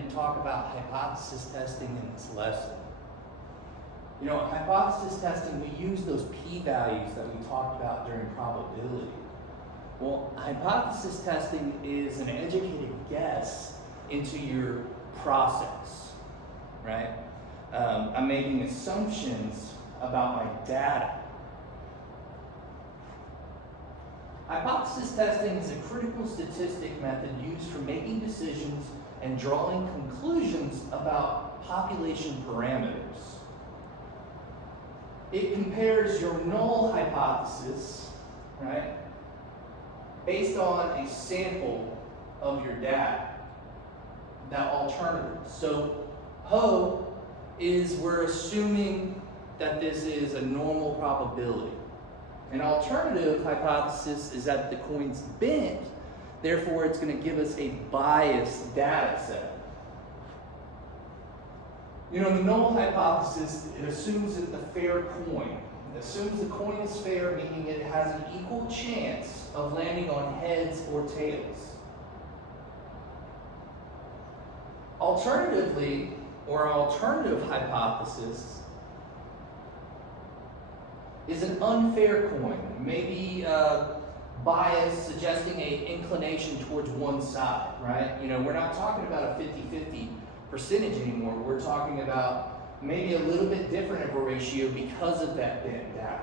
to talk about hypothesis testing in this lesson. You know, hypothesis testing, we use those p-values that we talked about during probability. Well, hypothesis testing is an educated guess into your process, right? I'm making assumptions about my data. Hypothesis testing is a critical statistic method used for making decisions and drawing conclusions about population parameters. It compares your null hypothesis, right, based on a sample of your data, that alternative. So HO is we're assuming that this is a normal probability. An alternative hypothesis is that the coin's bent, therefore it's going to give us a biased data set. You know, the null hypothesis, it assumes that the fair coin. It assumes the coin is fair, meaning it has an equal chance of landing on heads or tails. Alternatively, or alternative hypothesis, is an unfair coin, maybe bias suggesting an inclination towards one side, right? You know, we're not talking about a 50-50 percentage anymore. We're talking about maybe a little bit different of a ratio because of that bent data.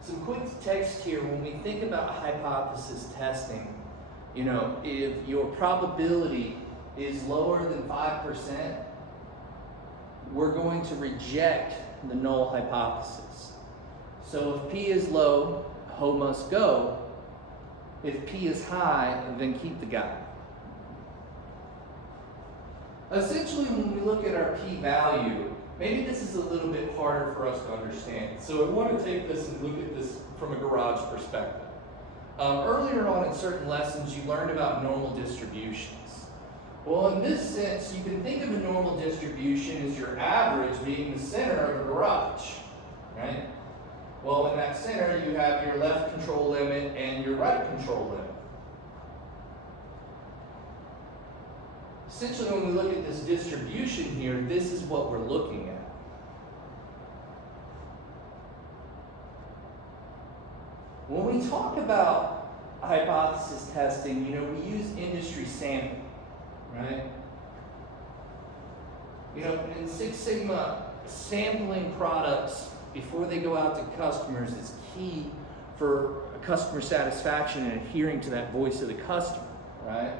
Some quick text here. When we think about hypothesis testing, you know, if your probability is lower than 5%, we're going to reject the null hypothesis. So if P is low, HO must go. If P is high, then keep the guy. Essentially, when we look at our p-value, maybe this is a little bit harder for us to understand. So I want to take this and look at this from a garage perspective. Earlier on in certain lessons, you learned about normal distributions. Well, in this sense, you can think of a normal distribution as your average being the center of a garage, right? Well, in that center, you have your left control limit and your right control limit. Essentially, when we look at this distribution here, this is what we're looking at. When we talk about hypothesis testing, you know, we use industry sampling, right? You know, in Six Sigma, sampling products before they go out to customers is key for customer satisfaction and adhering to that voice of the customer, right?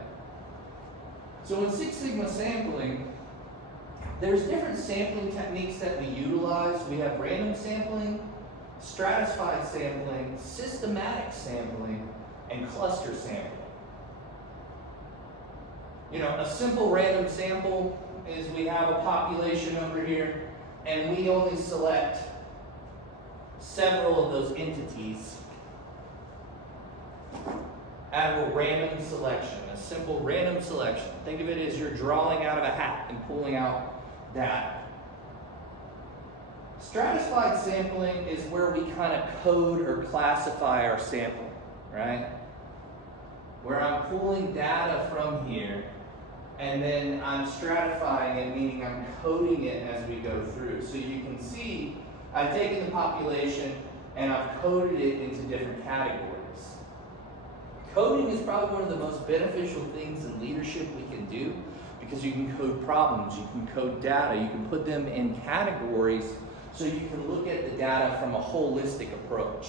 So in Six Sigma sampling, there's different sampling techniques that we utilize. We have random sampling, stratified sampling, systematic sampling, and cluster sampling. You know, a simple random sample is we have a population over here, and we only select several of those entities out of a random selection, a simple random selection. Think of it as you're drawing out of a hat and pulling out data. Stratified sampling is where we kind of code or classify our sampling, right? Where I'm pulling data from here, and then I'm stratifying it, meaning I'm coding it as we go through. So you can see I've taken the population and I've coded it into different categories. Coding is probably one of the most beneficial things in leadership we can do, because you can code problems, you can code data, you can put them in categories so you can look at the data from a holistic approach.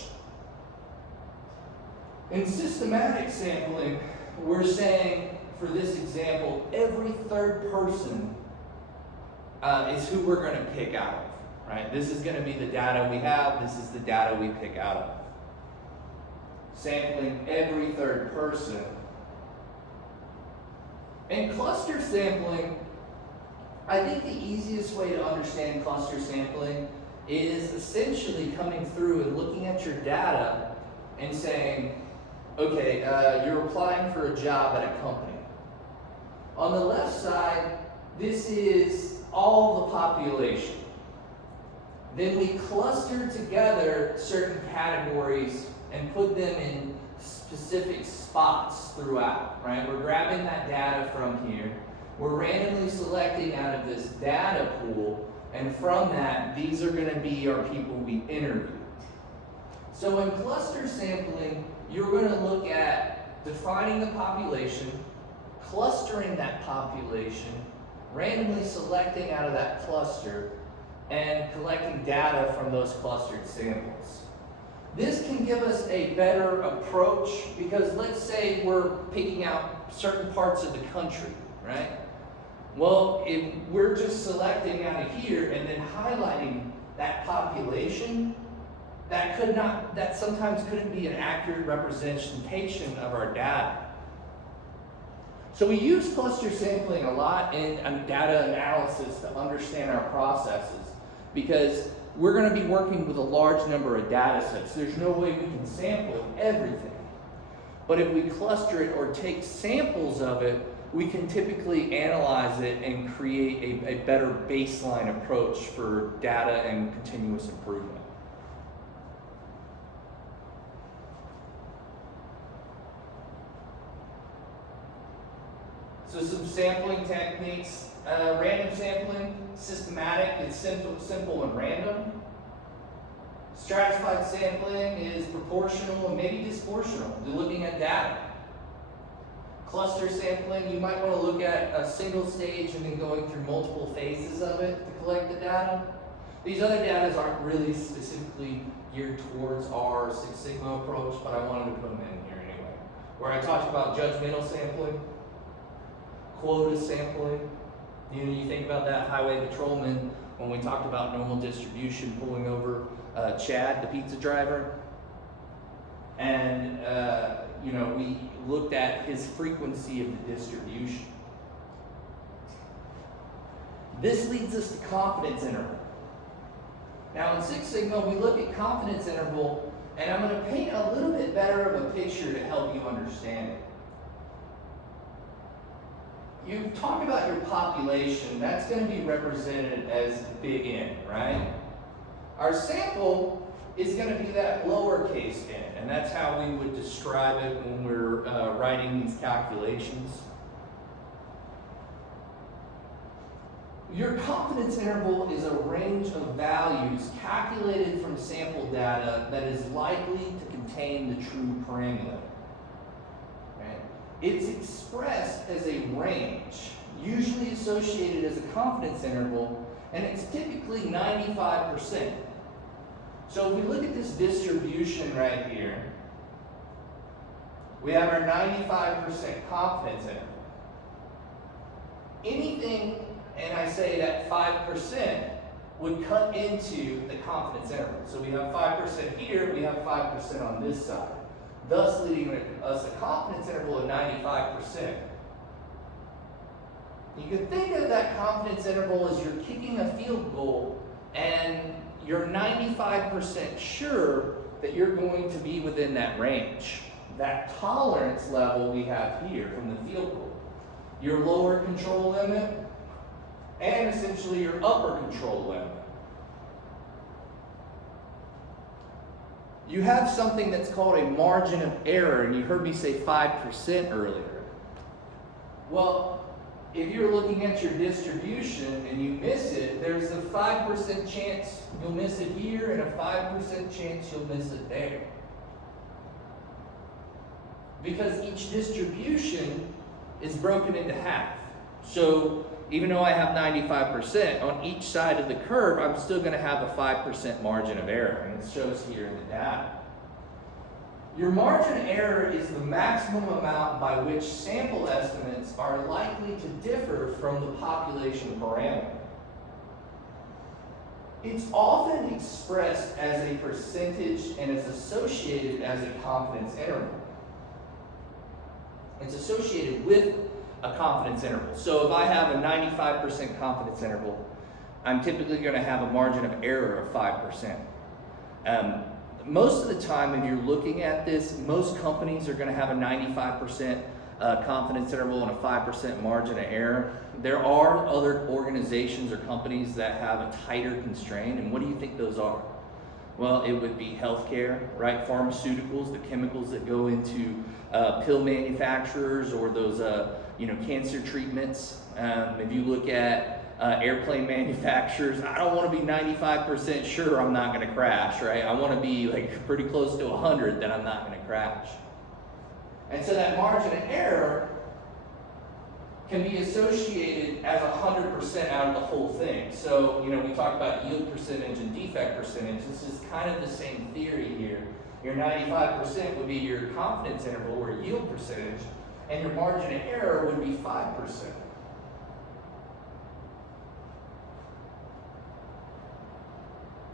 In systematic sampling, we're saying, for this example, every third person is who we're going to pick out of, right? This is going to be the data we have, this is the data we pick out of. Sampling every third person. In cluster sampling, I think the easiest way to understand cluster sampling is essentially coming through and looking at your data and saying, okay, you're applying for a job at a company. On the left side, this is all the population. Then we cluster together certain categories and put them in specific spots throughout, right? We're grabbing that data from here. We're randomly selecting out of this data pool, and from that, these are going to be our people we interview. So in cluster sampling, you're going to look at defining the population, clustering that population, randomly selecting out of that cluster, and collecting data from those clustered samples. This can give us a better approach because let's say we're picking out certain parts of the country, right? Well, if we're just selecting out of here and then highlighting that population, that sometimes couldn't be an accurate representation of our data. So we use cluster sampling a lot in data analysis to understand our processes because we're going to be working with a large number of data sets. There's no way we can sample everything. But if we cluster it or take samples of it, we can typically analyze it and create a better baseline approach for data and continuous improvement. So some sampling techniques, random sampling, systematic is simple and random. Stratified sampling is proportional and maybe disproportional. You're looking at data. Cluster sampling, you might want to look at a single stage and then going through multiple phases of it to collect the data. These other data aren't really specifically geared towards our Six Sigma approach, but I wanted to put them in here anyway. Where I talked about judgmental sampling, quota sampling. You think about that highway patrolman when we talked about normal distribution pulling over Chad, the pizza driver. And, we looked at his frequency of the distribution. This leads us to confidence interval. Now in Six Sigma, we look at confidence interval, and I'm going to paint a little bit better of a picture to help you understand it. You talk about your population, that's going to be represented as big N, right? Our sample is going to be that lowercase n, and that's how we would describe it when we're writing these calculations. Your confidence interval is a range of values calculated from sample data that is likely to contain the true parameter. Right? It's expressed as a range, usually associated as a confidence interval, and it's typically 95%. So if we look at this distribution right here, we have our 95% confidence interval. Anything, and I say that 5% would cut into the confidence interval. So we have 5% here, we have 5% on this side, thus leading us a confidence interval of 95%. You can think of that confidence interval as you're kicking a field goal and you're 95% sure that you're going to be within that range. That tolerance level we have here from the field goal. Your lower control limit and essentially your upper control limit. You have something that's called a margin of error, and you heard me say 5% earlier. Well, if you're looking at your distribution and you miss it, there's a 5% chance you'll miss it here and a 5% chance you'll miss it there. Because each distribution is broken into half. So even though I have 95%, on each side of the curve, I'm still going to have a 5% margin of error, and it shows here in the data. Your margin of error is the maximum amount by which sample estimates are likely to differ from the population parameter. It's often expressed as a percentage and is associated as a confidence interval. It's associated with a confidence interval. So if I have a 95% confidence interval, I'm typically going to have a margin of error of 5%. Most of the time, if you're looking at this, most companies are going to have a 95% confidence interval and a 5% margin of error. There are other organizations or companies that have a tighter constraint, and what do you think those are? Well, it would be healthcare, right? Pharmaceuticals, the chemicals that go into pill manufacturers or those, cancer treatments. If you look at airplane manufacturers, I don't want to be 95% sure I'm not going to crash, right? I want to be like pretty close to 100 that I'm not going to crash. And so that margin of error can be associated as 100% out of the whole thing. So, we talk about yield percentage and defect percentage. This is kind of the same theory here. Your 95% would be your confidence interval or yield percentage, and your margin of error would be 5%.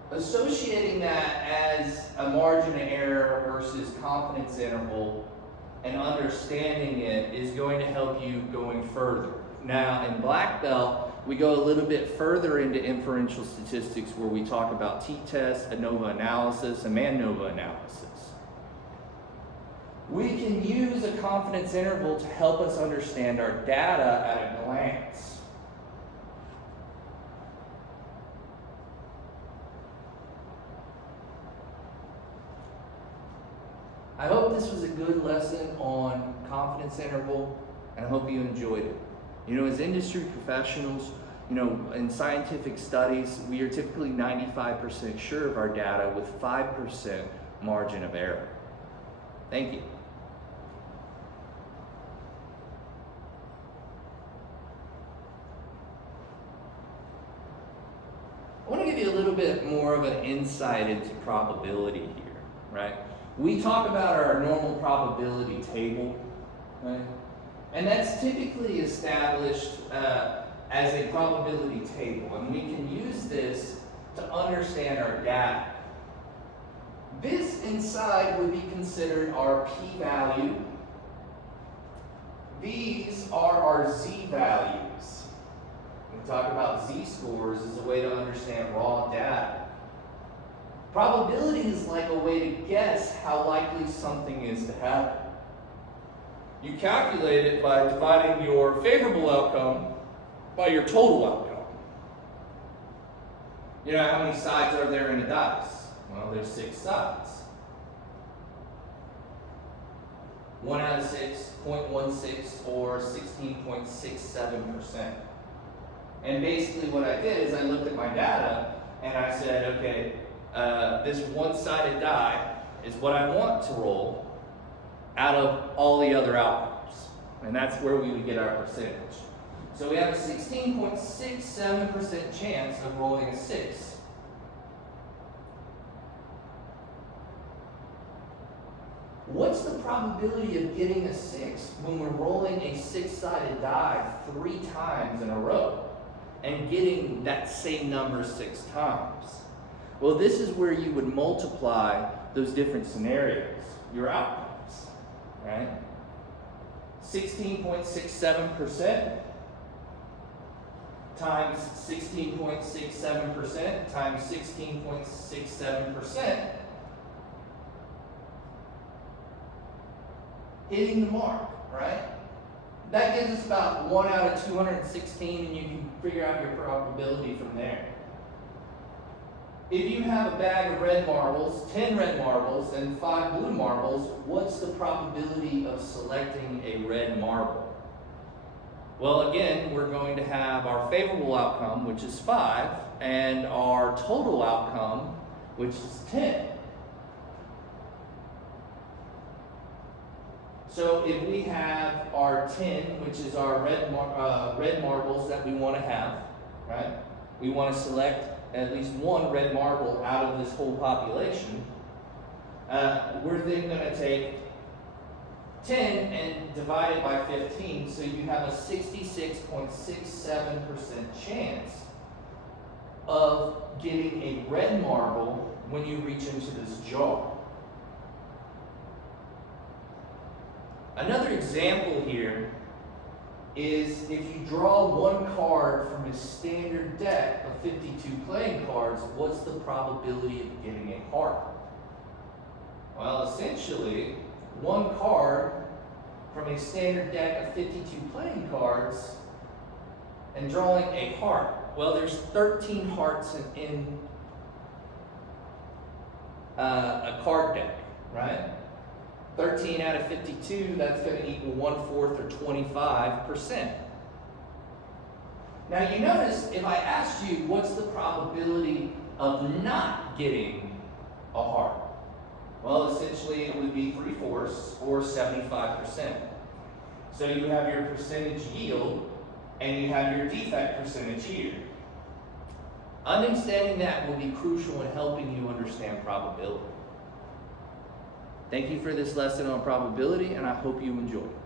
Associating that as a margin of error versus confidence interval and understanding it is going to help you going further. Now, in Black Belt, we go a little bit further into inferential statistics where we talk about t-test, ANOVA analysis, and MANOVA analysis. We can use a confidence interval to help us understand our data at a glance. I hope this was a good lesson on confidence interval, and I hope you enjoyed it. As industry professionals, in scientific studies, we are typically 95% sure of our data with 5% margin of error. Thank you. I want to give you a little bit more of an insight into probability here, right? We talk about our normal probability table, right? And that's typically established as a probability table, and we can use this to understand our data. This inside would be considered our p-value. These are our z-values. We talk about z-scores as a way to understand raw data. Probability is like a way to guess how likely something is to happen. You calculate it by dividing your favorable outcome by your total outcome. How many sides are there in a dice? Well, there's 6 sides. 1 out of 6, 0.16, or 16.67%. And basically what I did is I looked at my data and I said, okay, this one-sided die is what I want to roll out of all the other outcomes. And that's where we would get our percentage. So we have a 16.67% chance of rolling a 6. What's the probability of getting a 6 when we're rolling a 6-sided die 3 times in a row and getting that same number 6 times? Well, this is where you would multiply those different scenarios, your outcomes, right? 16.67% times 16.67% times 16.67%, hitting the mark, right? That gives us about 1 out of 216, and you can figure out your probability from there. If you have a bag of red marbles, 10 red marbles, and 5 blue marbles, what's the probability of selecting a red marble? Well, again, we're going to have our favorable outcome, which is 5, and our total outcome, which is 10. So if we have our 10, which is our red marbles that we want to have, right? We want to select at least one red marble out of this whole population. We're then going to take 10 and divide it by 15, so you have a 66.67% chance of getting a red marble when you reach into this jar. Another example here is if you draw one card from a standard deck of 52 playing cards, what's the probability of getting a heart? Well, essentially, one card from a standard deck of 52 playing cards and drawing a heart. Well, there's 13 hearts in a card deck, right? 13 out of 52, that's going to equal 1/4 or 25%. Now you notice if I asked you what's the probability of not getting a heart? Well, essentially it would be 3/4 or 75%. So you have your percentage yield and you have your defect percentage here. Understanding that will be crucial in helping you understand probability. Thank you for this lesson on probability, and I hope you enjoy it.